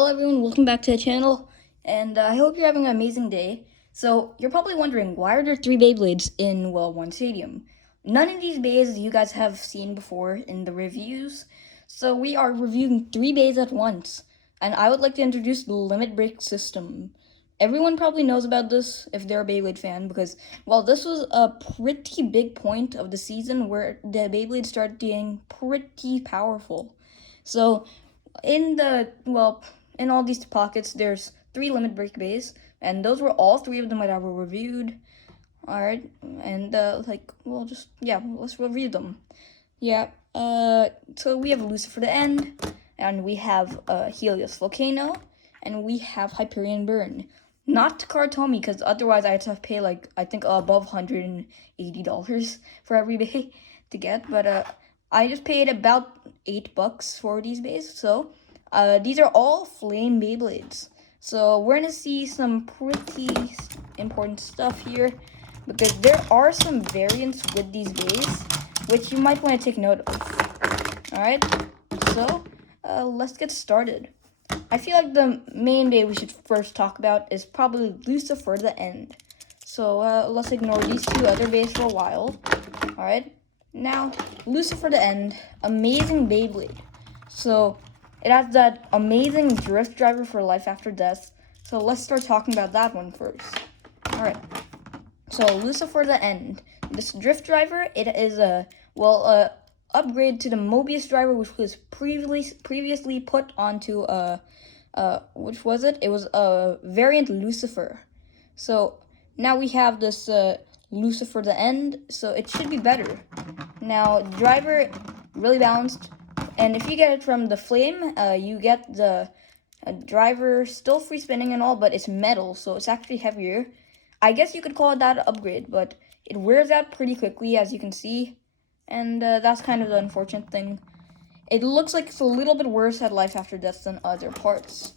Hello everyone, welcome back to the channel, and I hope you're having an amazing day. So, you're probably wondering, why are there 3 Beyblades in, well, one stadium? None of these bays you guys have seen before in the reviews, so we are reviewing 3 bays at once. And I would like to introduce the limit break system. Everyone probably knows about this if they're a Beyblade fan, because, well, this was a pretty big point of the season where the Beyblades started getting pretty powerful. So, in all these pockets, there's 3 limit break bays, and those were all 3 of them that I were reviewed. Alright, and let's review them. So we have Lucifer the End, and we have Helios Volcano, and we have Hyperion Burn. Not Karatomi, because otherwise I'd have to pay I think above $180 for every bay to get, but I just paid about $8 for these bays, so these are all flame Beyblades. So we're gonna see some pretty important stuff here, because there are some variants with these bays, which you might want to take note of. Alright, so let's get started. I feel like the main bay we should first talk about is probably Lucifer the End. So let's ignore these 2 other bays for a while. Alright, now Lucifer the End, amazing Beyblade. So it has that amazing drift driver for life after death. So let's start talking about that one first. Alright, so Lucifer the End. This drift driver, it is a upgrade to the Mobius driver, which was previously put onto which was it? It was a variant Lucifer. So now we have this Lucifer the End, so it should be better. Now, driver, really balanced, and if you get it from the flame, you get the driver still free spinning and all, but it's metal, so it's actually heavier. I guess you could call it that an upgrade, but it wears out pretty quickly, as you can see, and that's kind of the unfortunate thing. It looks like it's a little bit worse at life after death than other parts.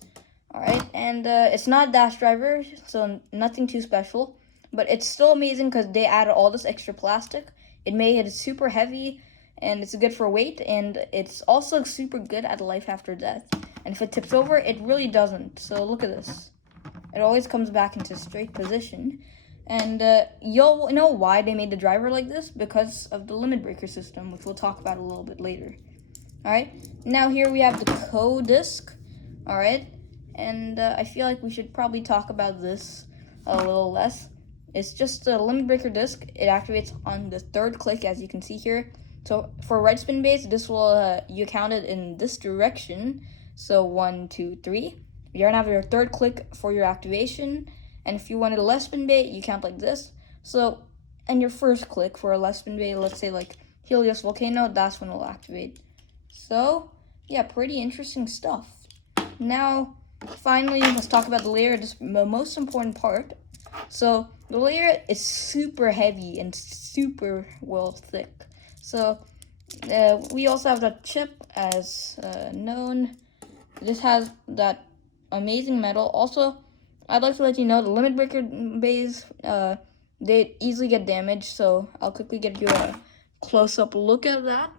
Alright, and it's not dash driver, so nothing too special, but it's still amazing because they added all this extra plastic. It made it super heavy, and it's good for weight, and it's also super good at life after death. And if it tips over, it really doesn't. So look at this. It always comes back into straight position. And you'll know why they made the driver like this, because of the limit breaker system, which we'll talk about a little bit later. Alright, now here we have the co-disc. Alright, and I feel like we should probably talk about this a little less. It's just a limit breaker disc. It activates on the 3rd click, as you can see here. So for right spin base, this will you count it in this direction. So 1, 2, 3. You're gonna have your 3rd click for your activation, and if you wanted a left spin bay, you count like this. So, and your 1st click for a left spin bay, let's say like Helios Volcano, that's when it'll activate. So yeah, pretty interesting stuff. Now, finally, let's talk about the layer, the most important part. So the layer is super heavy and super thick. So we also have that chip, as known. This has that amazing metal. Also, I'd like to let you know the limit breaker bays, they easily get damaged. So I'll quickly get you a close-up look at that.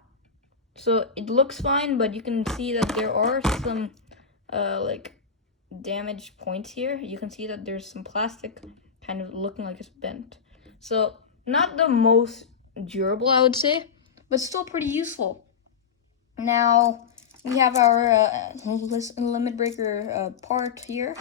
So it looks fine, but you can see that there are some damaged points here. You can see that there's some plastic kind of looking like it's bent. So not the most durable, I would say, but still pretty useful. Now we have our limit breaker part here.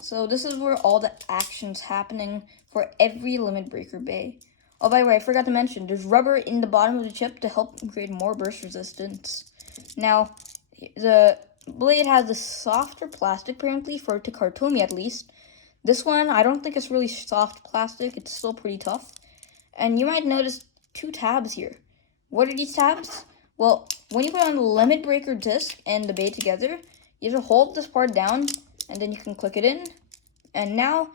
So this is where all the action's happening for every limit breaker bay. Oh, by the way, I forgot to mention, there's rubber in the bottom of the chip to help create more burst resistance. Now, the blade has a softer plastic, apparently, for Karatomi at least. This one, I don't think it's really soft plastic. It's still pretty tough. And you might notice 2 tabs here. What are these tabs? Well, when you put on the limit breaker disc and the bay together, you have to hold this part down, and then you can click it in. And now,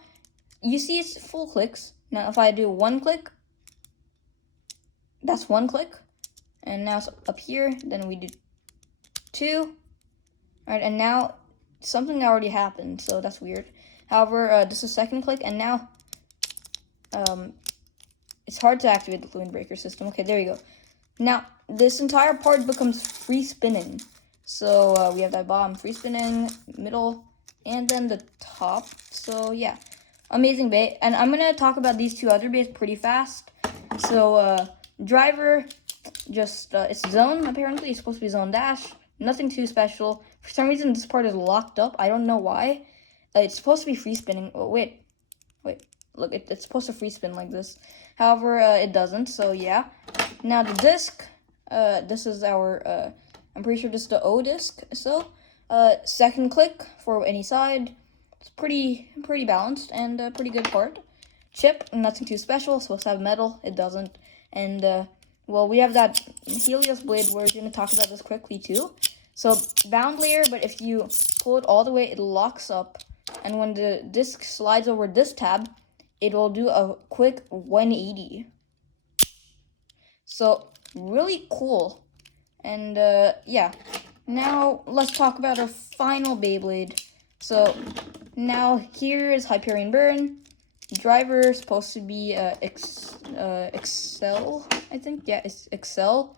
you see it's full clicks. Now, if I do 1 click, that's 1 click. And now it's up here, then we do 2. Alright, and now something already happened, so that's weird. However, this is 2nd click, and now it's hard to activate the limit breaker system. Okay, there you go. Now, this entire part becomes free spinning. So we have that bottom free spinning, middle, and then the top. So yeah, amazing bait. And I'm gonna talk about these two other baits pretty fast. So driver, just it's zone. Apparently, it's supposed to be zone dash. Nothing too special. For some reason, this part is locked up. I don't know why. It's supposed to be free spinning. Oh wait. Look, it's supposed to free spin like this. However, it doesn't. So yeah. Now the disc. This is our. I'm pretty sure this is the O disc. So, second click for any side. It's pretty balanced and a pretty good part. Chip, nothing too special. It's supposed to have metal. It doesn't. And well, we have that helios blade. We're gonna talk about this quickly too. So bound layer, but if you pull it all the way, it locks up. And when the disc slides over this tab, it will do a quick 180. So really cool. And yeah, now let's talk about our final Beyblade. So now here is Hyperion Burn. Driver is supposed to be Excel, I think. Yeah, it's Excel.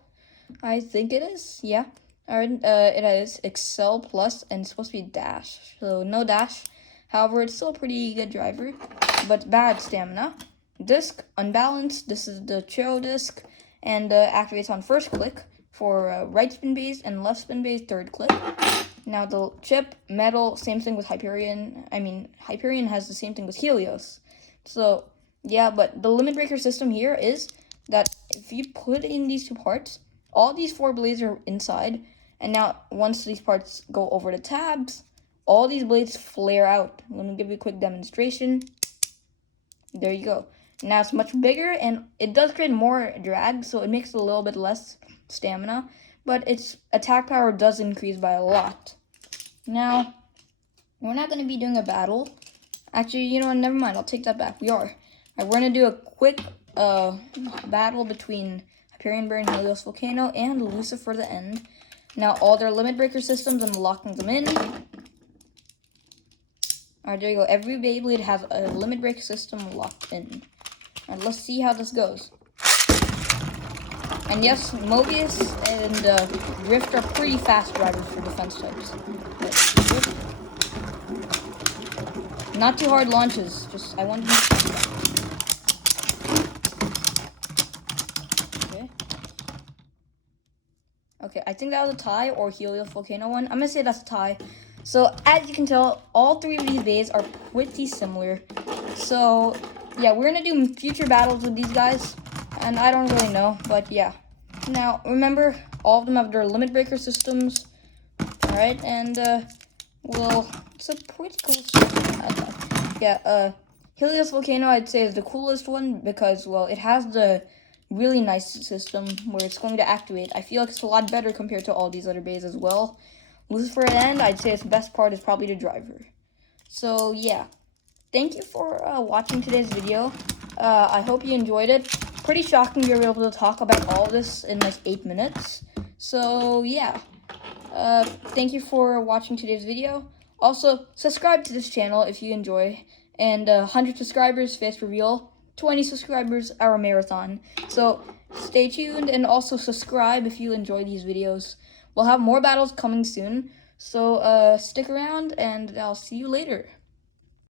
I think it is. Yeah. Alright, it is Excel Plus, and it's supposed to be dash. So no dash. However, it's still a pretty good driver, but bad stamina. Disc, unbalanced. This is the Cho disc, and activates on first click for right spin base and left spin base third click. Now the chip, metal, same thing with Hyperion. I mean, Hyperion has the same thing with Helios. So yeah, but the limit breaker system here is that if you put in these two parts, all these four blades are inside, and now once these parts go over the tabs, all these blades flare out. I'm gonna give you a quick demonstration. There you go. Now it's much bigger, and it does create more drag, so it makes it a little bit less stamina, but its attack power does increase by a lot. Now, we're not gonna be doing a battle. Actually, you know what, never mind, I'll take that back. We are. Alright, we're gonna do a quick battle between Hyperion Burn, Helios Volcano, and Lucifer at the end. Now, all their limit breaker systems, I'm locking them in. Alright, there you go. Every Beyblade has a limit break system locked in. Alright, let's see how this goes. And yes, Mobius and Drift are pretty fast drivers for defense types. Not too hard launches, just I wanted to check that. Okay. Okay, I think that was a tie or Helios Volcano one. I'm gonna say that's a tie. So, as you can tell, all three of these bays are pretty similar. So, yeah, we're going to do future battles with these guys. And I don't really know, but yeah. Now, remember, all of them have their limit breaker systems. Alright, and, well, it's a pretty cool system. Yeah, Helios Volcano, I'd say, is the coolest one because, well, it has the really nice system where it's going to activate. I feel like it's a lot better compared to all these other bays as well. Lucifer and I'd say its best part is probably the driver. So yeah, thank you for watching today's video. I hope you enjoyed it. Pretty shocking you were able to talk about all this in like 8 minutes. So yeah, thank you for watching today's video. Also, subscribe to this channel if you enjoy. And 100 subscribers, face reveal. 20 subscribers, our marathon. So stay tuned and also subscribe if you enjoy these videos. We'll have more battles coming soon, so stick around, and I'll see you later.